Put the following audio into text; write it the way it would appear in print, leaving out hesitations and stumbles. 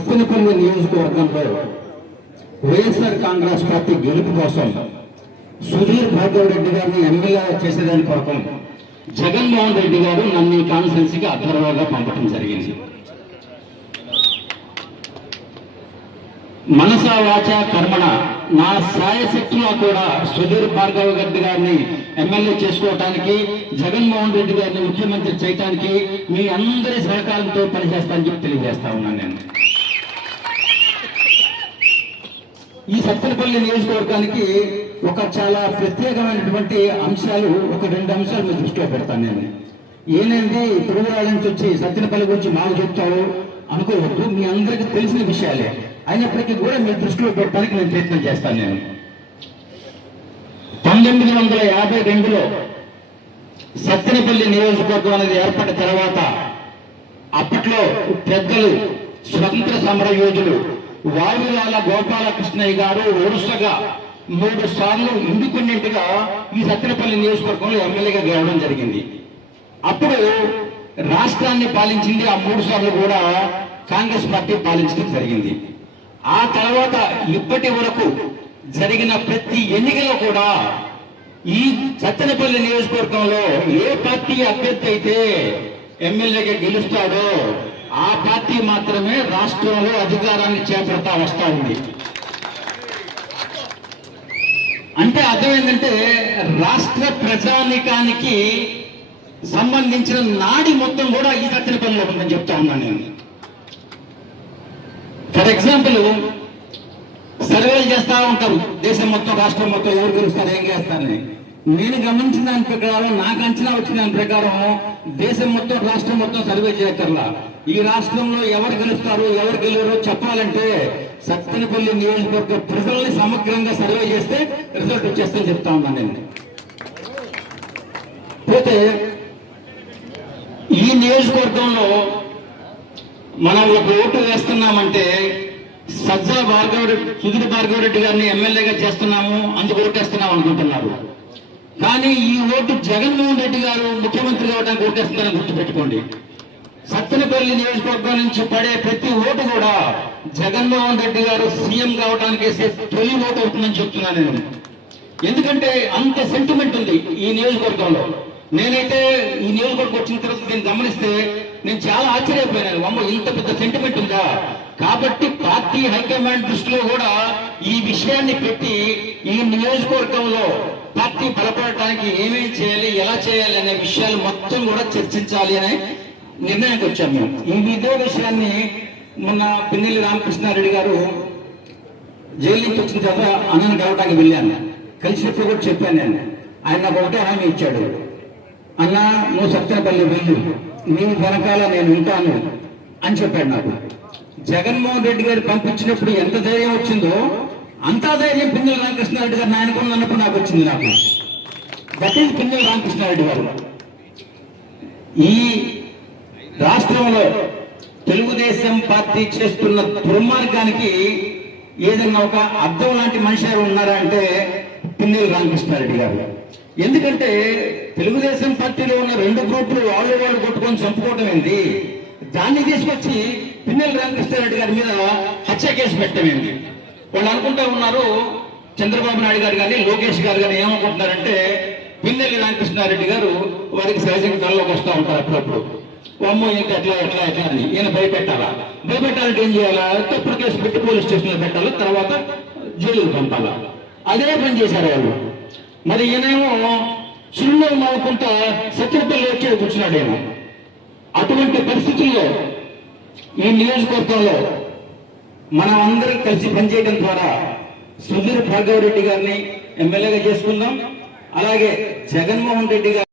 సత్తెనపల్లి నియోజకవర్గంలో వైఎస్ఆర్ కాంగ్రెస్ పార్టీ గెలుపు కోసం సుధీర్ భార్గవ్ రెడ్డి గారిని ఎమ్మెల్యే చేసేదాని కొరకు జగన్మోహన్ రెడ్డి గారు నన్ను ఈ కాన్స్టిట్యున్సీకి అభ్యర్థిగా పంపడం జరిగింది. మనస వాచ కర్మణ నా సాయశక్తిలో కూడా సుధీర్ భార్గవ్ రెడ్డి గారిని ఎమ్మెల్యే చేసుకోవటానికి, జగన్మోహన్ రెడ్డి గారిని ముఖ్యమంత్రి చేయడానికి మీ అందరి సహకారంతో పనిచేస్తానని చెప్పి తెలియజేస్తా ఉన్నాను. నేను ఈ సత్తెనపల్లి నియోజకవర్గానికి ఒక చాలా ప్రత్యేకమైనటువంటి అంశాలు, ఒక 2 అంశాలు మీ దృష్టిలో పెడతాను. నేను ఏనేంటి తిరుగురాళ్ళ నుంచి వచ్చి సత్తెనపల్లి గురించి మాకు చెప్తావు అనుకోవద్దు, మీ అందరికీ తెలిసిన విషయాలే అయినప్పటికీ కూడా మీ దృష్టిలో పెట్టడానికి నేను ప్రయత్నం చేస్తాను. నేను 1952లో సత్తెనపల్లి నియోజకవర్గం అనేది ఏర్పడిన తర్వాత అప్పట్లో పెద్దలు, స్వతంత్ర సమర యోధులు వాయులాల గోపాలకృష్ణయ్య గారు వరుసగా 3 సార్లు ఇండిపెండెంట్గా ఈ సత్తెనపల్లి నియోజకవర్గంలో ఎమ్మెల్యేగా గెలవడం జరిగింది. అప్పుడు రాష్ట్రాన్ని పాలించింది ఆ 3 సార్లు కూడా కాంగ్రెస్ పార్టీ పాలించడం జరిగింది. ఆ తర్వాత ఇప్పటి వరకు జరిగిన ప్రతి ఎన్నికలో కూడా ఈ సత్తెనపల్లి నియోజకవర్గంలో ఏ పార్టీ అభ్యర్థి అయితే ఎమ్మెల్యేగా గెలుస్తాడో ఆ పార్టీ మాత్రమే రాష్ట్రంలో అధికారాన్ని చేపడతా వస్తా ఉంది. అంటే అర్థం ఏంటంటే రాష్ట్ర ప్రజానికానికి సంబంధించిన నాడి మొత్తం కూడా ఈ సత్తెనపల్లిలో ఉందని చెప్తా ఉన్నాను నేను. ఫర్ ఎగ్జాంపుల్, సర్వేలు చేస్తా ఉంటారు దేశం మొత్తం, రాష్ట్రం మొత్తం ఎవరు గెలుస్తారు, ఏం చేస్తారని. నేను గమనించిన దాని ప్రకారం, నాకు అంచనా వచ్చిన దాని ప్రకారం దేశం మొత్తం, రాష్ట్రం మొత్తం సర్వే చేయక్కర్లా. ఈ రాష్ట్రంలో ఎవరు గెలుస్తారు, ఎవరు గెలవరో చెప్పాలంటే సత్తెనపల్లి నియోజకవర్గ ప్రజల్ని సమగ్రంగా సర్వే చేస్తే రిజల్ట్ వచ్చేస్తుందని చెప్తా ఉన్నాను నేను. పోతే ఈ నియోజకవర్గంలో మనం ఒక ఓటు వేస్తున్నామంటే సుధీర్ భార్గవ్ రెడ్డి గారిని ఎమ్మెల్యేగా చేస్తున్నాము, అందుకు ఓటేస్తున్నాం అనుకుంటున్నారు. కానీ ఈ ఓటు జగన్మోహన్ రెడ్డి గారు ముఖ్యమంత్రి కావడానికి ఓటేస్తున్నారని గుర్తుపెట్టుకోండి. సత్తెనపల్లి నియోజకవర్గం నుంచి పడే ప్రతి ఓటు కూడా జగన్మోహన్ రెడ్డి గారు సీఎం కావడానికి వేసే తొలి ఓటు అవుతుందని చెప్తున్నాను నేను. ఎందుకంటే అంత సెంటిమెంట్ ఉంది ఈ నియోజకవర్గంలో. నేనైతే ఈ నియోజకవర్గం వచ్చిన తర్వాత నేను గమనిస్తే నేను చాలా ఆశ్చర్యపోయినాను. అమ్మ, ఇంత పెద్ద సెంటిమెంట్ ఉందా? కాబట్టి పార్టీ హైకమాండ్ దృష్టిలో కూడా ఈ విషయాన్ని పెట్టి ఈ నియోజకవర్గంలో పార్టీ బలపడటానికి ఏమేమి చేయాలి, ఎలా చేయాలి అనే విషయాలు మొత్తం కూడా చర్చించాలి అనే నిర్ణయానికి వచ్చాము మేము. ఇదే విషయాన్ని మొన్న పిన్నెల్లి రామకృష్ణారెడ్డి గారు జైలు నుంచి వచ్చిన తర్వాత అన్నను కలవడానికి వెళ్ళాను. కలిసినప్పుడు కూడా చెప్పాను నేను. ఆయన నాకు ఒకటే హామీ ఇచ్చాడు, అన్న నువ్వు సత్తెనపల్లి వెళ్ళు, నీ వెనకాల నేను ఉంటాను అని చెప్పాడు నాకు. జగన్మోహన్ రెడ్డి గారు పంపించినప్పుడు ఎంత ధైర్యం వచ్చిందో అంతా ధైర్యం పిన్నెల్లి రామకృష్ణారెడ్డి గారు నాయనకుండా అన్నప్పుడు నాకు వచ్చింది. నాకు దట్ ఈజ్ పిన్నెల్లి రామకృష్ణారెడ్డి గారు. ఈ రాష్ట్రంలో తెలుగుదేశం పార్టీ చేస్తున్న దుర్మార్గానికి ఏదన్నా ఒక అర్థం లాంటి మనిషి ఉన్నారా అంటే పిన్నెల్లి రామకృష్ణారెడ్డి గారు. ఎందుకంటే తెలుగుదేశం పార్టీలో ఉన్న 2 గ్రూపులు వాళ్ళు కొట్టుకొని చంపుకోవటం ఏంటి, దాన్ని తీసుకొచ్చి పిన్నెల్లి రామకృష్ణారెడ్డి గారి మీద హత్య కేసు పెట్టడం ఏంటి. వాళ్ళు అనుకుంటా ఉన్నారు, చంద్రబాబు నాయుడు గారు కానీ లోకేష్ గారు కానీ ఏమనుకుంటున్నారంటే పిన్నెల్లి రామకృష్ణారెడ్డి గారు వారికి సహజంగా కళ్ళలోకి వస్తూ ఉంటారు అప్పుడప్పుడు. అమ్మో ఏంటి ఎట్లా అని ఈయన భయపెట్టాలా? భయపెట్టాలంటే ఏం చేయాలా? తప్పుడు కేసు పెట్టి పోలీస్ స్టేషన్లో పెట్టాలా, తర్వాత జైలుకు పంపాలా. అదే పని చేశారు వాళ్ళు. మరి ఈయనేమో సుళ్ళు నవ్వుకుంటా సత్తెనపల్లి వచ్చి కూర్చున్నాడేమో. అటువంటి పరిస్థితుల్లో ఈ నియోజకవర్గంలో మనం అందరం కలిసి పనిచేయడం ద్వారా సుధీర్ భార్గవ్ రెడ్డి గారిని ఎమ్మెల్యేగా చేసుకుందాం. అలాగే జగన్మోహన్ రెడ్డి గారు